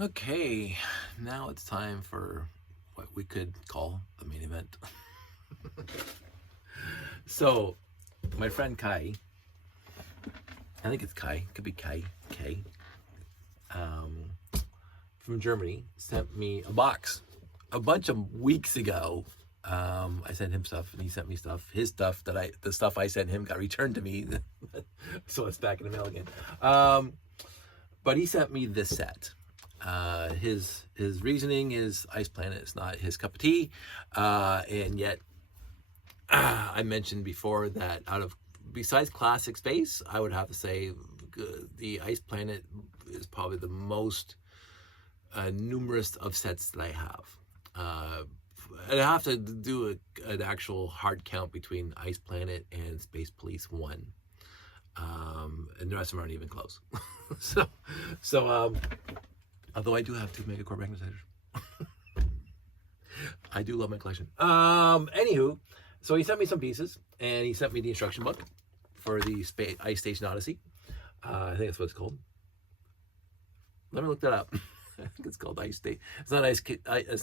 Okay, now it's time for what we could call the main event. So, my friend Kai, I think it's Kai, could be Kai, K, from Germany, sent me a box a bunch of weeks ago. I sent him stuff and he sent me stuff. His stuff the stuff I sent him got returned to me. So it's back in the mail again. But he sent me this set. His reasoning is Ice Planet is not his cup of tea, and yet I mentioned before that besides classic space, I would have to say the Ice Planet is probably the most numerous of sets that I have. I'd have to do an actual hard count between Ice Planet and Space Police 1. And the rest of them aren't even close. so although I do have 2 Megacore magnetizers. I do love my collection. Anywho, so he sent me some pieces, and he sent me the instruction book for the Ice Station Odyssey. I think that's what it's called. Let me look that up. I think it's called Ice Station. It's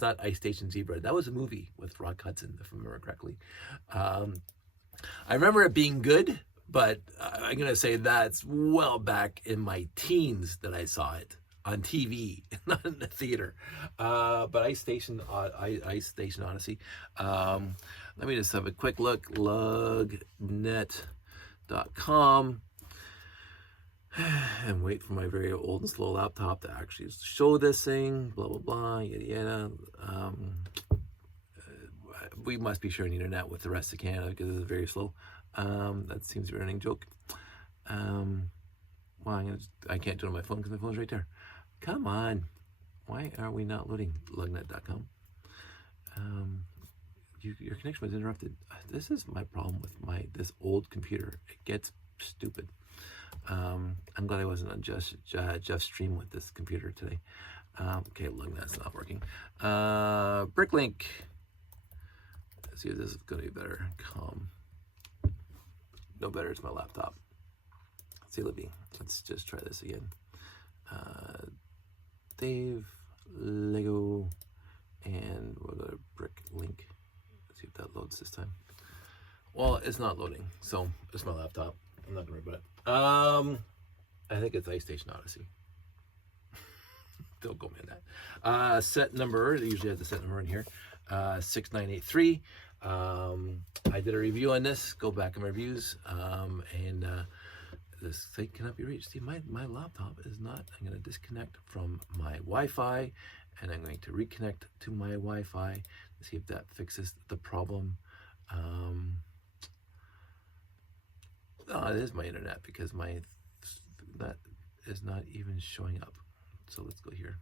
not Ice Station Zebra. That was a movie with Rock Hudson, if I remember correctly. I remember it being good, but I'm gonna say that's well back in my teens that I saw it on TV, not in the theater. But Ice Station Odyssey. Let me just have a quick look. Lugnet.com. And wait for my very old and slow laptop to actually show this thing. Blah blah blah. Yada yada. We must be sharing the internet with the rest of Canada because it's very slow. That seems to be a running joke. Well, I can't do it on my phone because my phone's right there. Come on. Why are we not loading lugnet.com? Your connection was interrupted. This is my problem with this old computer. It gets stupid. I'm glad I wasn't on Jeff's stream with this computer today. Okay, Lugnet's not working. Bricklink. Let's see if this is going to be better. No better, it's my laptop. Let's see, Libby. Let's just try this again. Dave, Lego, and we'll go to Bricklink. Let's see if that loads this time. Well, it's not loading, so it's my laptop. I'm not going to worry about it. I think it's Ice Station Odyssey. Don't go me on that. Set number, they usually have the set number in here. 6983. I did a review on this. Go back in my reviews. And this site cannot be reached. See, my laptop is not. I'm going to disconnect from my Wi-Fi, and I'm going to reconnect to my Wi-Fi to see if that fixes the problem. Oh, it is my internet because that is not even showing up. So let's go here.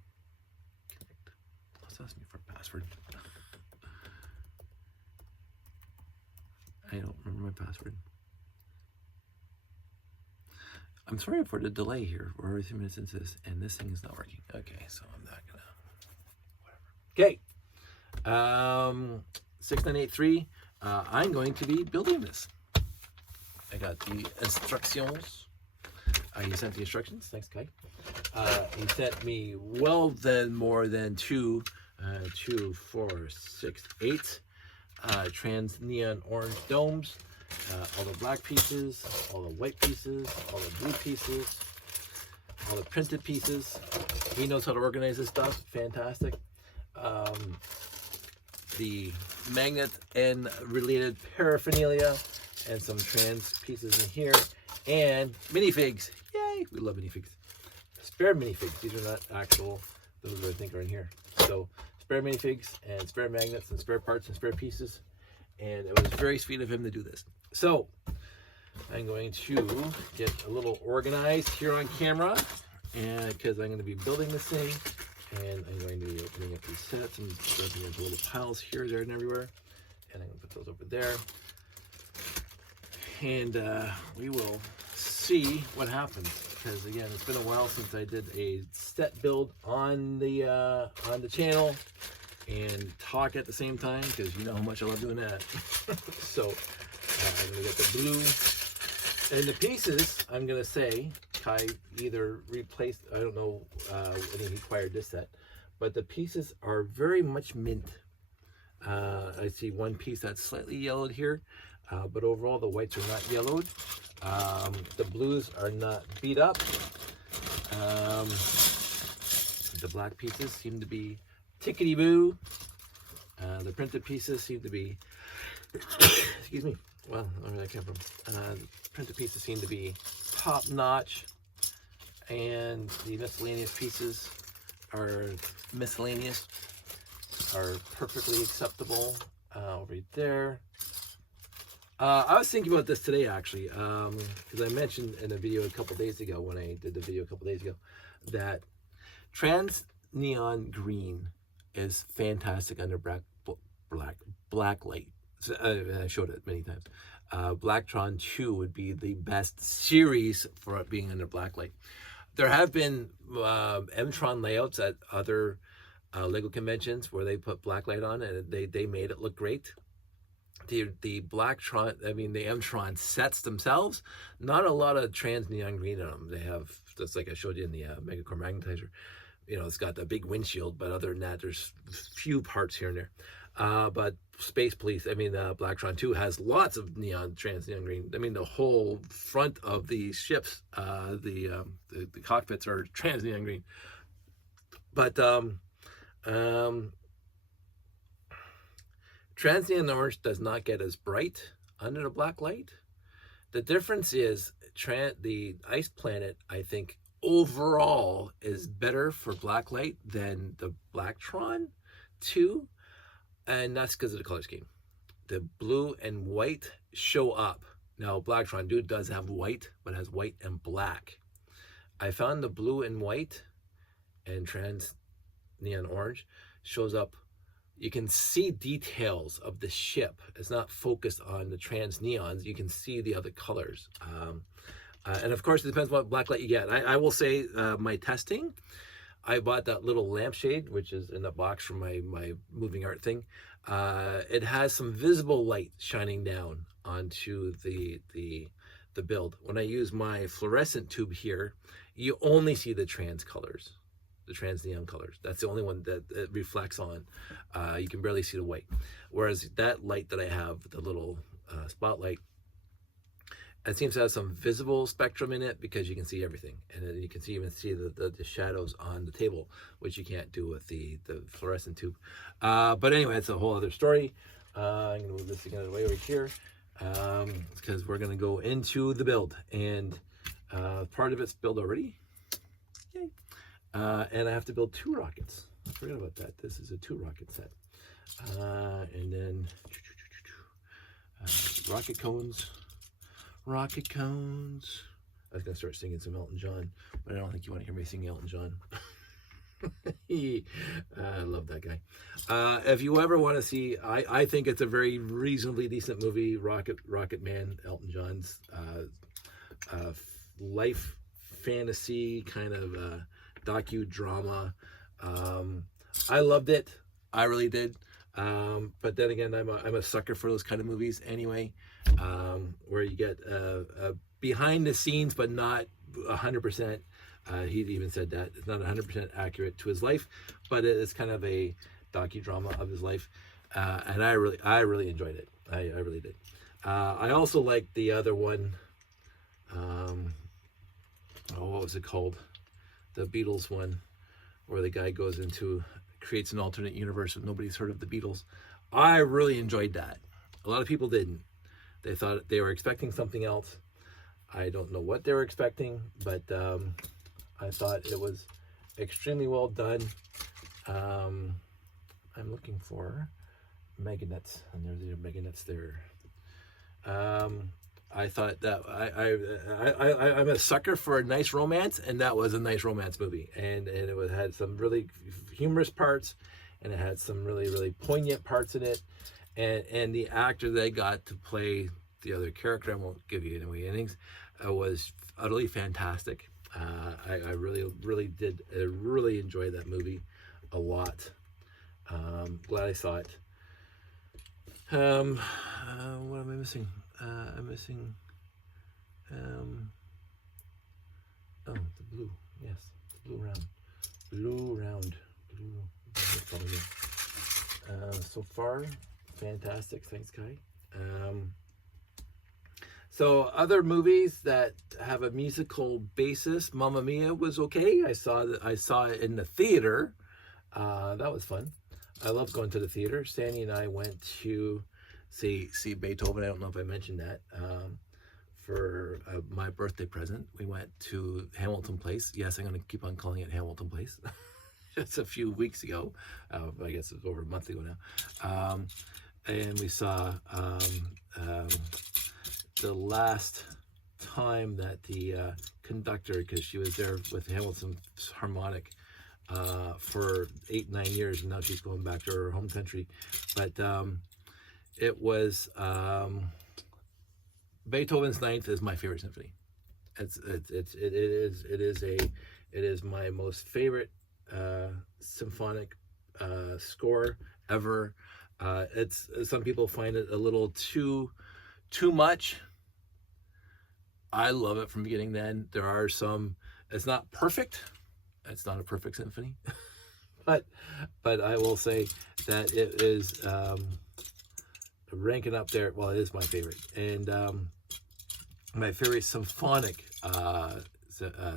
Connect. Let's ask me for a password. I don't remember my password. I'm sorry for the delay here. We're already 3 minutes into this, and this thing is not working. Okay, so I'm not gonna. Whatever. Okay. 6983. I'm going to be building this. I got the instructions. He sent the instructions. Thanks, Kai. He sent me more than 2, 4, 6, 8 trans neon orange domes. All the black pieces, all the white pieces, all the blue pieces, all the printed pieces. He knows how to organize this stuff. Fantastic. The magnet and related paraphernalia, and some trans pieces in here, and minifigs. Yay! We love minifigs. Spare minifigs. These are not actual. Those I think are in here. So spare minifigs and spare magnets and spare parts and spare pieces. And it was very sweet of him to do this. So I'm going to get a little organized here on camera, and because I'm going to be building this thing, and I'm going to be opening up these sets and dumping into little piles here, there, and everywhere. And I'm going to put those over there. And we will see what happens, because again, it's been a while since I did a set build on the channel and talk at the same time, because you know how much I love doing that. So I'm gonna get the blue and the pieces. I'm gonna say Kai either replaced, I don't know when he acquired this set, but the pieces are very much mint. I see one piece that's slightly yellowed here, but overall the whites are not yellowed. The blues are not beat up. The black pieces seem to be tickety-boo. The printed pieces seem to be, excuse me, well, where that came from. Printed pieces seem to be top-notch, and the miscellaneous pieces are miscellaneous, are perfectly acceptable. Over there. I was thinking about this today, actually, because I mentioned in a video a couple days ago, when I did the video a couple days ago, that trans neon green is fantastic under black light. So, I showed it many times. Blacktron 2 would be the best series for it being under black light. There have been M-Tron layouts at other Lego conventions where they put black light on and they made it look great. The Blacktron, I mean the M-Tron sets themselves, not a lot of trans neon green on them. They have, just like I showed you in the Megacore Magnetizer, you know, it's got the big windshield, but other than that, there's few parts here and there. But Space Police, I mean, Blacktron 2 has lots of trans neon green. I mean, the whole front of the ships, the cockpits are trans neon green. But trans neon orange does not get as bright under the black light. The difference is the Ice Planet, I think, overall is better for black light than the Blacktron 2, and that's because of the color scheme. The blue and white show up. Now Blacktron 2 does have white, but has white and black. I found the blue and white and trans neon orange shows up. You can see details of the ship. It's not focused on the trans neons. You can see the other colors. And of course, it depends what blacklight you get. I will say my testing, I bought that little lampshade, which is in the box from my moving art thing. It has some visible light shining down onto the build. When I use my fluorescent tube here, you only see the trans colors, the trans neon colors. That's the only one that it reflects on. You can barely see the white. Whereas that light that I have, the little spotlight, it seems to have some visible spectrum in it because you can see everything. And then you can even see the shadows on the table, which you can't do with the fluorescent tube. But anyway, it's a whole other story. I'm gonna move this thing out of the way over here because we're gonna go into the build. And part of it's built already. Yay. And I have to build 2 rockets. I forgot about that. This is a 2 rocket set. And then rocket cones. Rocket cones. I was going to start singing some Elton John, but I don't think you want to hear me sing Elton John. I love that guy. If you ever want to see, I think it's a very reasonably decent movie, Rocket Man, Elton John's life fantasy kind of docudrama. I loved it. I really did. But then again, I'm a sucker for those kind of movies anyway, where you get behind the scenes, but not 100%. He even said that it's not 100% accurate to his life, but it is kind of a docudrama of his life, and I really enjoyed it. I really did. I also liked the other one. What was it called? The Beatles one, where the guy goes creates an alternate universe and nobody's heard of the Beatles. I really enjoyed that. A lot of people didn't. They thought they were expecting something else. I don't know what they were expecting, but I thought it was extremely well done. I'm looking for Meganets, and there's your Meganets there. I thought that I'm a sucker for a nice romance, and that was a nice romance movie. And it had some really humorous parts, and it had some really, really poignant parts in it. And the actor they got to play the other character, I won't give you any innings, was utterly fantastic. I really, really did really enjoy that movie a lot. Glad I saw it. What am I missing? I'm missing Oh, the blue. Yes, the blue round. Blue round. Blue. That's probably it. So far, fantastic. Thanks, Kai. So other movies that have a musical basis, Mamma Mia was okay. I saw it in the theater. That was fun. I love going to the theater. Sandy and I went to see Beethoven. I don't know if I mentioned that. For my birthday present, we went to Hamilton Place. Yes, I'm going to keep on calling it Hamilton Place. Just a few weeks ago. I guess it was over a month ago now. And we saw the last time that the conductor, because she was there with Hamilton's harmonic for 8-9 years, and now she's going back to her home country. But it was Beethoven's Ninth is my favorite symphony. It is my most favorite symphonic score ever. It's some people find it a little too much. I love it from beginning to end. There are some. It's not perfect. It's not a perfect symphony, but I will say that it is ranking up there. Well, it is my favorite, and my favorite symphonic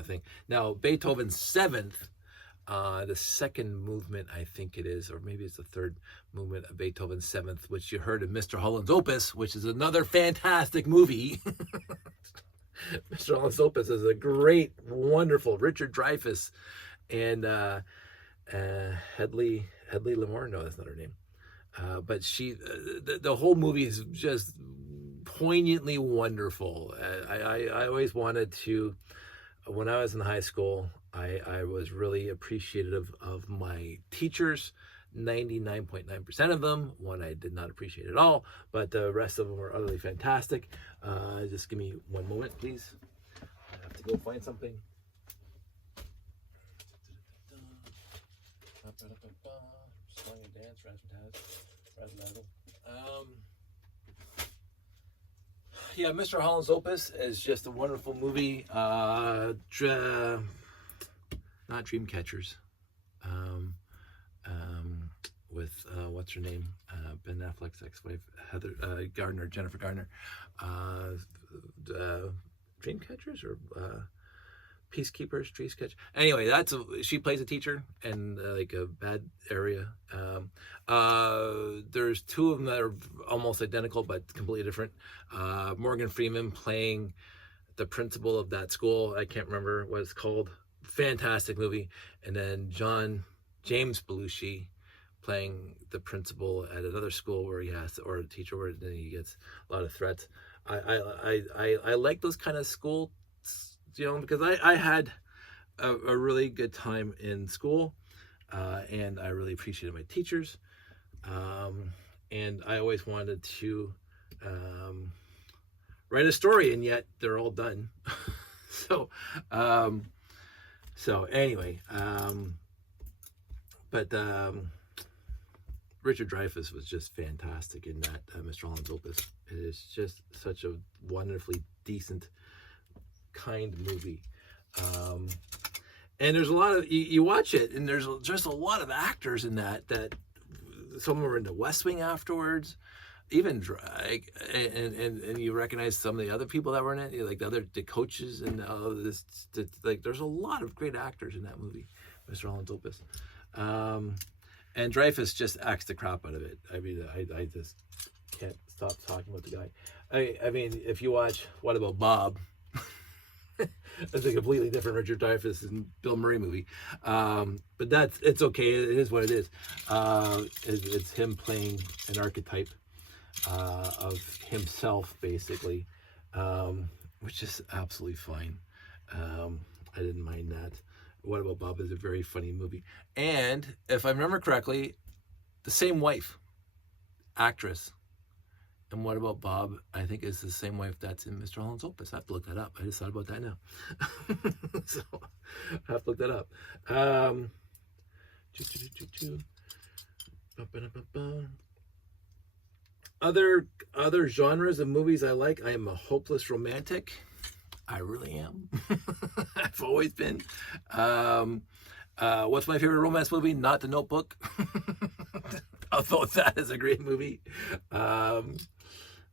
thing. Now, Beethoven's Seventh, the second movement, I think it is, or maybe it's the third movement of Beethoven's Seventh, which you heard in Mr. Holland's Opus, which is another fantastic movie. Mr. Holland's Opus is a great, wonderful Richard Dreyfuss and Hedley Lamarr. No, that's not her name. But she, the whole movie is just poignantly wonderful. I always wanted to, when I was in high school, I was really appreciative of my teachers. 99.9% of them. One I did not appreciate at all, but the rest of them were utterly fantastic. Just give me one moment, please. I have to go find something. Song and dance, yeah, Mr. Holland's Opus is just a wonderful movie. Not Dreamcatchers. With what's her name? Ben Affleck's ex-wife, Jennifer Garner. Dreamcatchers or Peacekeepers, Dreamcatchers. Anyway, she plays a teacher in like a bad area. There's two of them that are almost identical but completely different. Morgan Freeman playing the principal of that school. I can't remember what it's called. Fantastic movie. And then James Belushi playing the principal at another school where he has to, or a teacher where then he gets a lot of threats. I like those kind of school, because I had a really good time in school, and I really appreciated my teachers, and I always wanted to write a story, and yet they're all done. So anyway, but Richard Dreyfuss was just fantastic in that Mr. Holland's Opus. It is just such a wonderfully decent, kind movie. And there's a lot of, you watch it, and there's just a lot of actors in that some were in the West Wing afterwards, even and you recognize some of the other people that were in it, like the coaches and all of this. Like, there's a lot of great actors in that movie, Mr. Holland's Opus. And Dreyfuss just acts the crap out of it. I mean, I just can't stop talking about the guy. I mean, if you watch What About Bob? It's a completely different Richard Dreyfuss and Bill Murray movie. But it's okay. It is what it is. It's him playing an archetype of himself, basically, which is absolutely fine. I didn't mind that. What About Bob is a very funny movie. And if I remember correctly, the same wife, actress, and What About Bob, I think is the same wife that's in Mr. Holland's Opus. I have to look that up. I just thought about that now. So I have to look that up. Other genres of movies I like. I am a hopeless romantic. I really am. I've always been. What's my favorite romance movie? Not The Notebook. Although that is a great movie.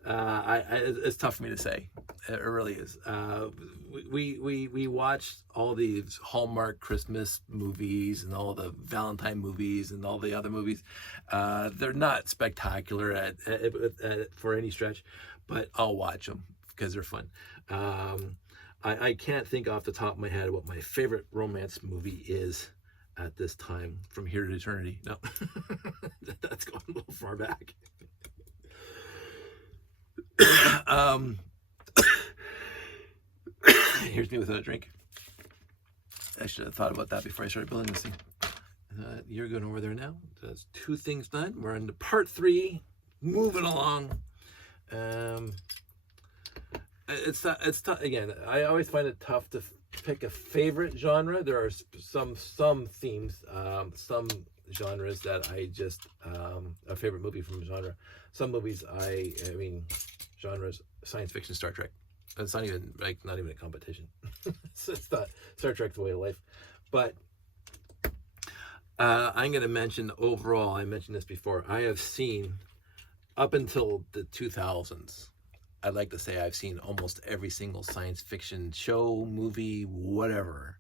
It's tough for me to say. It really is. We watched all these Hallmark Christmas movies and all the Valentine movies and all the other movies. They're not spectacular for any stretch, but I'll watch them because they're fun. I can't think off the top of my head what my favorite romance movie is at this time, from here to eternity. No, that's going a little far back. Here's me without a drink. I should have thought about that before I started building this thing. You're going over there now. That's 2 things done. We're into part 3, moving along. It's tough. Again, I always find it tough to pick a favorite genre. There are some themes, some genres that I just a favorite movie from a genre. Some movies I mean genres, science fiction, Star Trek. It's not even a competition. It's not Star Trek's the way of life. But I'm going to mention overall. I mentioned this before. I have seen up until the 2000s. I'd like to say I've seen almost every single science fiction show, movie, whatever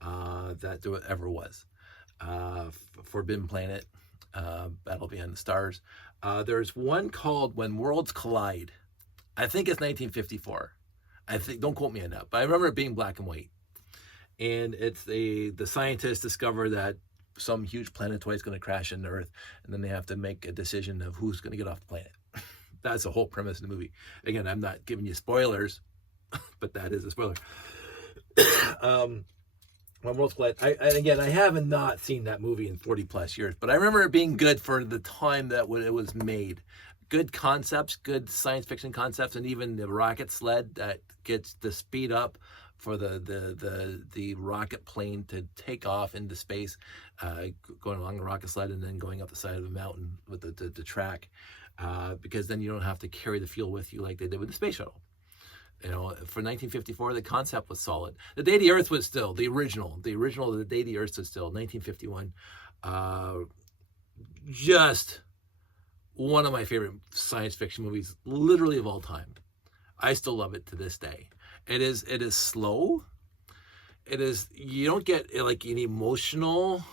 that there ever was. Forbidden Planet, Battle Beyond the Stars. There's one called When Worlds Collide. I think it's 1954. I think, don't quote me on that, but I remember it being black and white. And it's the scientists discover that some huge planetoid is going to crash into Earth, and then they have to make a decision of who's going to get off the planet. That's the whole premise of the movie. Again, I'm not giving you spoilers, but that is a spoiler. When Worlds Collide. I haven't not seen that movie in 40 plus years, but I remember it being good for the time that it was made. Good concepts, good science fiction concepts, and even the rocket sled that gets the speed up for the rocket plane to take off into space, going along the rocket sled and then going up the side of the mountain with the track, because then you don't have to carry the fuel with you like they did with the space shuttle. You know, for 1954, the concept was solid. The Day the Earth was still the original. The Day the Earth was still 1951. Just one of my favorite science fiction movies, literally of all time. I still love it to this day. It is slow. It is, you don't get like an emotional,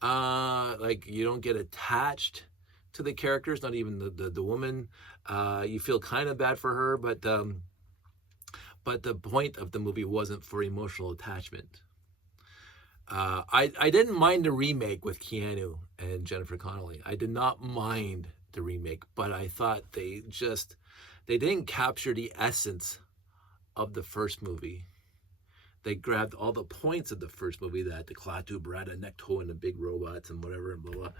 like you don't get attached to the characters, not even the woman. You feel kind of bad for her, but the point of the movie wasn't for emotional attachment. I didn't mind the remake with Keanu and Jennifer Connelly. I did not mind the remake, but I thought they didn't capture the essence of the first movie. They grabbed all the points of the first movie, that the Klaatu, Barada, Necto, and the big robots and whatever, and blah, blah,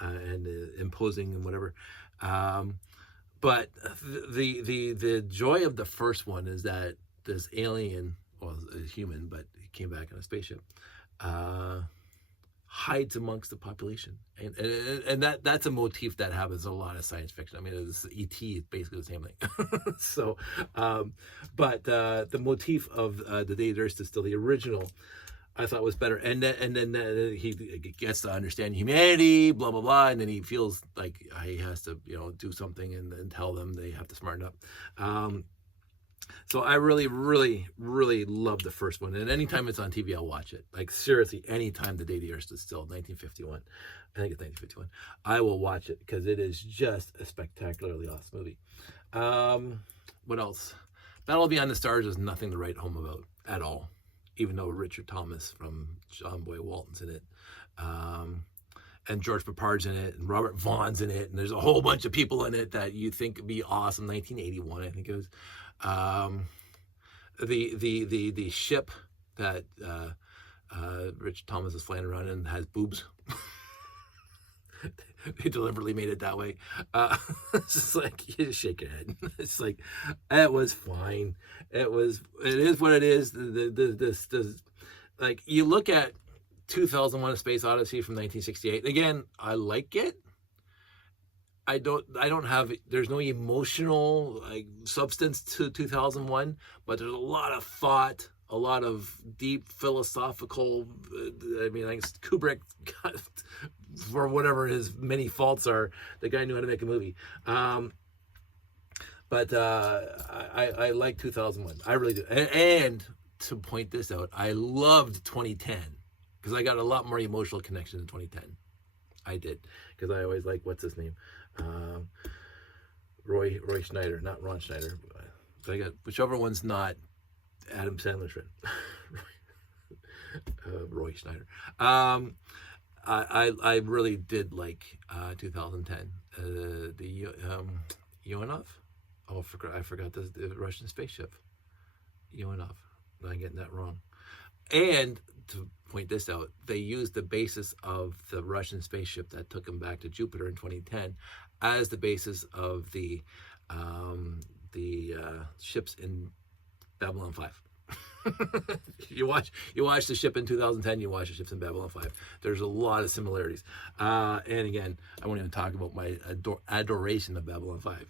and imposing and whatever. But the joy of the first one is that this alien, well, a human, but he came back in a spaceship, hides amongst the population, and that's a motif that happens in a lot of science fiction. I mean, it's E.T. is basically the same thing. So, but the motif of the Day of the Earth is still the original. I thought was better, and then he gets to understand humanity, blah blah blah, and then he feels like he has to do something and tell them they have to smarten up. So I really, really, really love the first one. And anytime it's on TV, I'll watch it. Like, seriously, anytime the Day the Earth is still, 1951. I think it's 1951. I will watch it because it is just a spectacularly awesome movie. What else? Battle Beyond the Stars is nothing to write home about at all, even though Richard Thomas from John Boy Walton's in it. And George Papard's in it, and Robert Vaughn's in it, and there's a whole bunch of people in it that you think would be awesome. 1981, I think it was. The ship that Richard Thomas is flying around in has boobs. They deliberately made it that way. It's just like, you just shake your head. It's like, it was fine. It is what it is. Like, you look at 2001: A Space Odyssey from 1968. Again, I like it. I don't have, there's no emotional like substance to 2001, but there's a lot of thought, a lot of deep philosophical. I mean, I guess Kubrick, for whatever his many faults are, the guy knew how to make a movie. But I like 2001. I really do. And to point this out, I loved 2010 because I got a lot more emotional connection in 2010. I did, because I always like, what's his name? Roy Schneider, not Ron Schneider. But I got whichever one's not Adam Sandler's friend. Roy Schneider. I really did like 2010. The Ionov. Oh, I forgot the Russian spaceship. Ionov. I'm getting that wrong. And to point this out, they used the basis of the Russian spaceship that took them back to Jupiter in 2010 as the basis of the ships in Babylon 5. you watch the ship in 2010, you watch the ships in Babylon 5. There's a lot of similarities. And again, I won't even talk about my adoration of Babylon 5.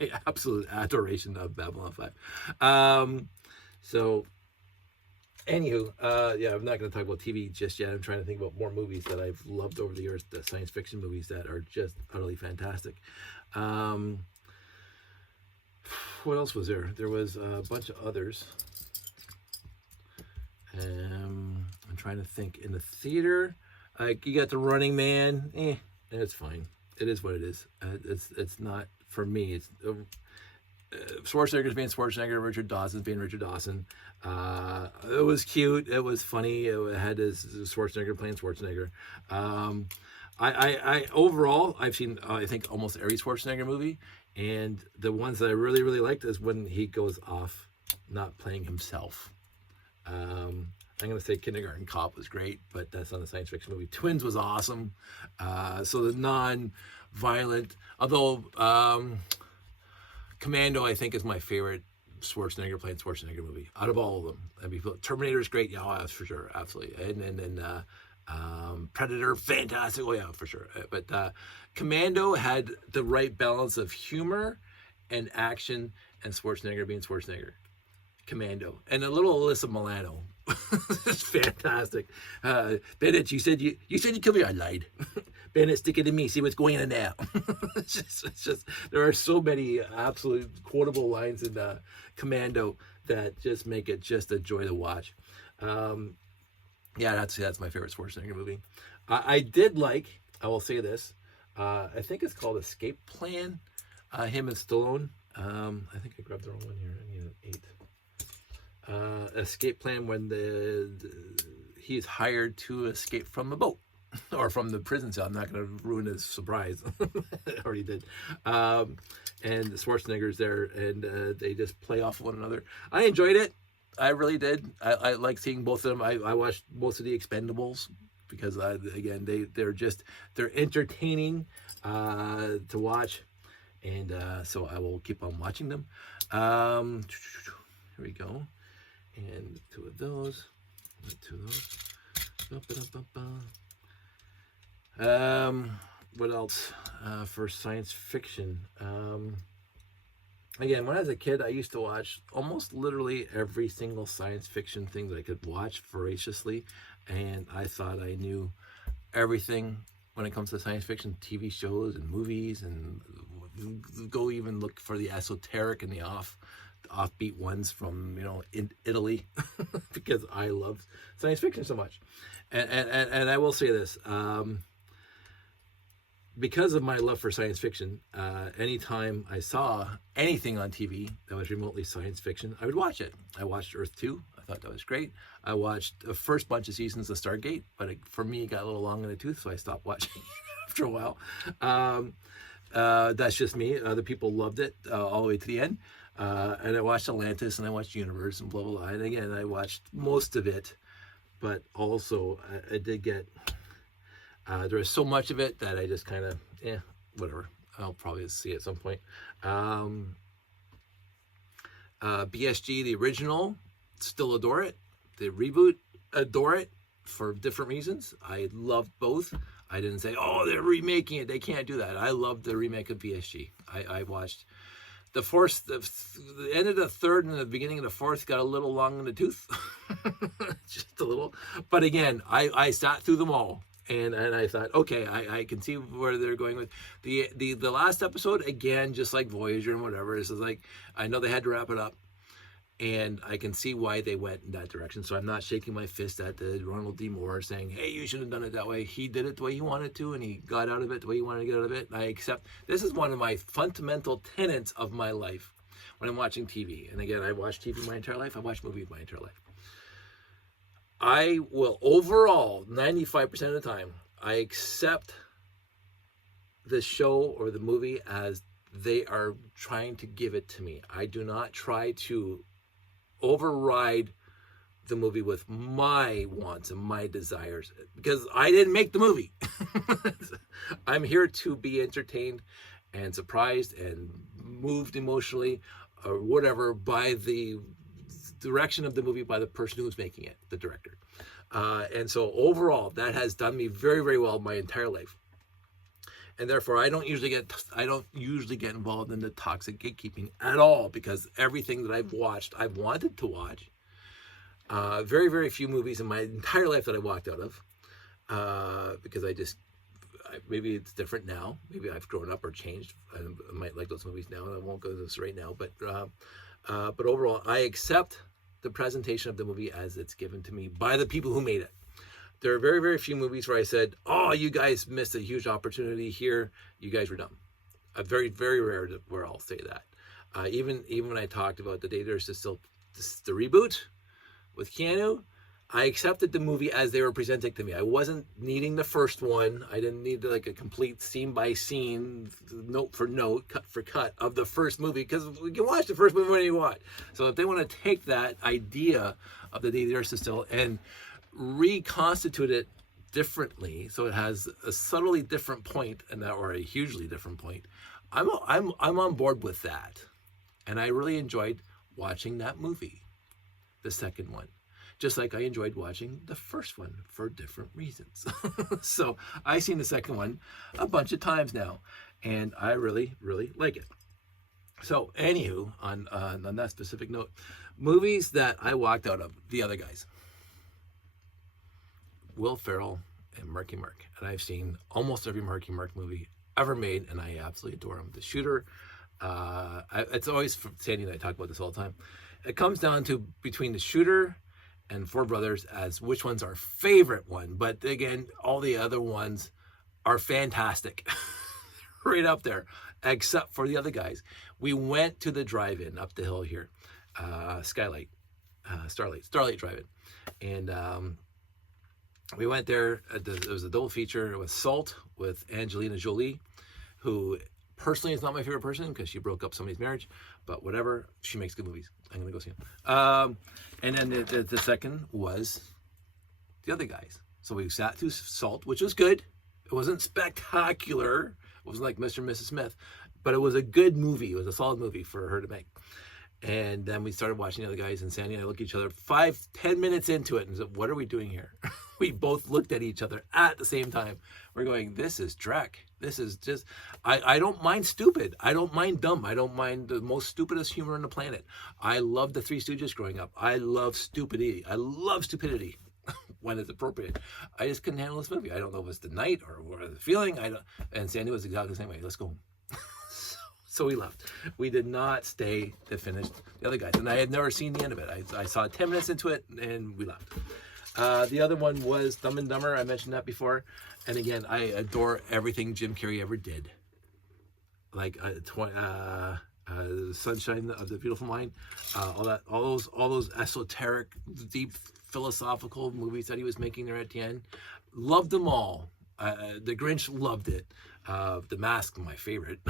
My absolute adoration of Babylon 5. So anywho, yeah, I'm not going to talk about TV just yet. I'm trying to think about more movies that I've loved over the years, the science fiction movies that are just utterly fantastic. What else was there? There was a bunch of others. I'm trying to think. In the theater, you got The Running Man. And it's fine. It is what it is. It's not for me. It's Schwarzenegger's being Schwarzenegger, Richard Dawson's being Richard Dawson. It was cute. It was funny. It had his Schwarzenegger playing Schwarzenegger. I overall, I've seen I think almost every Schwarzenegger movie, and the ones that I really really liked is when he goes off, not playing himself. I'm gonna say Kindergarten Cop was great, but that's not a science fiction movie. Twins was awesome. So the non-violent, although Commando, I think, is my favorite Schwarzenegger playing Schwarzenegger movie out of all of them. I mean, Terminator is great, yeah, that's for sure, absolutely. And then Predator, fantastic, oh yeah, for sure. But Commando had the right balance of humor and action, and Schwarzenegger being Schwarzenegger. Commando, and a little Alyssa Milano. It's fantastic. Bennett, you said you killed me. I lied. Bennett, stick it to me. See what's going on now. it's just there are so many absolute quotable lines in Commando that just make it just a joy to watch. Yeah, that's my favorite Schwarzenegger movie. I did like. I will say this. I think it's called Escape Plan. Him and Stallone. I think I grabbed the wrong one here. I need an 8. Escape Plan, when he's hired to escape from the boat or from the prison cell. I'm not going to ruin his surprise. I already did. And Schwarzenegger's there, and they just play off one another. I enjoyed it. I really did. I like seeing both of them. I watched most of the Expendables because again they're entertaining to watch, and so I will keep on watching them. Here we go. And 2 of those. 2 of those. What else for science fiction? Again, when I was a kid, I used to watch almost literally every single science fiction thing that I could watch voraciously, and I thought I knew everything when it comes to science fiction TV shows and movies, and go even look for the esoteric and the offbeat ones from in Italy because I love science fiction so much, and I will say this, because of my love for science fiction, anytime I saw anything on TV that was remotely science fiction, I would watch it. I watched Earth 2. I thought that was great. I watched the first bunch of seasons of Stargate, but for me it got a little long in the tooth, so I stopped watching after a while. That's just me. Other people loved it all the way to the end. And I watched Atlantis, and I watched Universe, and blah, blah, blah. And again, I watched most of it, but also I did get, there was so much of it that I just kind of, whatever. I'll probably see it at some point. BSG, the original, still adore it. The reboot, adore it. for different reasons. I loved both. I didn't say, oh, they're remaking it, they can't do that. I loved the remake of VSG. I watched the fourth, the end of the third and the beginning of the fourth got a little long in the tooth. Just a little. But again, I sat through them all. And I thought, okay, I can see where they're going with the last episode. Again, just like Voyager and whatever, this is like, I know they had to wrap it up, and I can see why they went in that direction. So I'm not shaking my fist at the Ronald D. Moore saying, hey, you should have done it that way. He did it the way he wanted to, and he got out of it the way he wanted to get out of it. And I accept. This is one of my fundamental tenets of my life when I'm watching TV. And again, I watch TV my entire life. I watch movies my entire life. I will overall, 95% of the time, I accept the show or the movie as they are trying to give it to me. I do not try to override the movie with my wants and my desires, because I didn't make the movie. I'm here to be entertained and surprised and moved emotionally or whatever by the direction of the movie by the person who's making it, the director. And so overall, that has done me very, very well my entire life. And therefore, I don't usually get involved in the toxic gatekeeping at all, because everything that I've watched, I've wanted to watch. Very, very few movies in my entire life that I walked out of, because maybe it's different now. Maybe I've grown up or changed. I might like those movies now, and I won't go to this right now. But overall, I accept the presentation of the movie as it's given to me by the people who made it. There are very, very few movies where I said, oh, you guys missed a huge opportunity here. You guys were dumb. Very, very rare where I'll say that. Even when I talked about the Data System, the reboot with Keanu, I accepted the movie as they were presenting to me. I wasn't needing the first one. I didn't need like a complete scene by scene, note for note, cut for cut of the first movie, because we can watch the first movie when you want. So if they want to take that idea of the Data System and reconstitute it differently, so it has a subtly different point, or a hugely different point, I'm on board with that, and I really enjoyed watching that movie, the second one. Just like I enjoyed watching the first one for different reasons. So I've seen the second one a bunch of times now, and I really, really like it. So anywho, on that specific note, movies that I walked out of, The Other Guys. Will Ferrell and Marky Mark. And I've seen almost every Marky Mark movie ever made, and I absolutely adore him. The Shooter, it's always, Sandy and I talk about this all the time. It comes down to between The Shooter and Four Brothers as which one's our favorite one. But again, all the other ones are fantastic. Right up there, except for The Other Guys. We went to the drive-in up the hill here, Starlight Drive-In. And we went there, it was a double feature with Salt with Angelina Jolie, who personally is not my favorite person because she broke up somebody's marriage, but whatever, she makes good movies. I'm going to go see them. And then the second was The Other Guys. So we sat through Salt, which was good. It wasn't spectacular. It wasn't like Mr. and Mrs. Smith, but it was a good movie. It was a solid movie for her to make. And then we started watching The Other Guys, and Sandy and I looked at each other 5-10 minutes into it and said, what are we doing here? We both looked at each other at the same time. We're going, this is Drek. This is just, I don't mind stupid. I don't mind dumb. I don't mind the most stupidest humor on the planet. I loved the Three Stooges growing up. I love stupidity. I love stupidity when it's appropriate. I just couldn't handle this movie. I don't know if it's the night or the feeling. And Sandy was exactly the same way. Let's go home. So we left. We did not stay to finish The Other Guys. And I had never seen the end of it. I saw 10 minutes into it and we left. The other one was Dumb and Dumber. I mentioned that before. And again, I adore everything Jim Carrey ever did. Like Sunshine of the Beautiful Mind, all those esoteric, deep philosophical movies that he was making there at the end. Loved them all. The Grinch, loved it. The Mask, my favorite.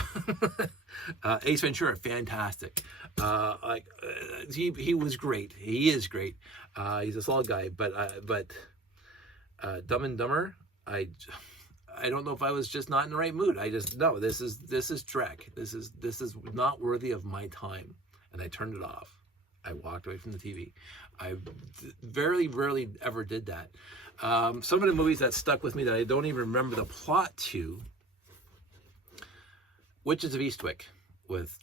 Ace Ventura, fantastic. He was great. He is great. He's a solid guy. But Dumb and Dumber, I don't know if I was just not in the right mood. No. This is Drek. This is not worthy of my time, and I turned it off. I walked away from the TV. I very rarely ever did that. Some of the movies that stuck with me that I don't even remember the plot to, Witches of Eastwick, with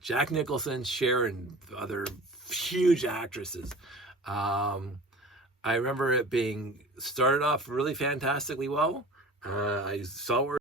Jack Nicholson, Cher, and other huge actresses. I remember it being started off really fantastically well. I saw where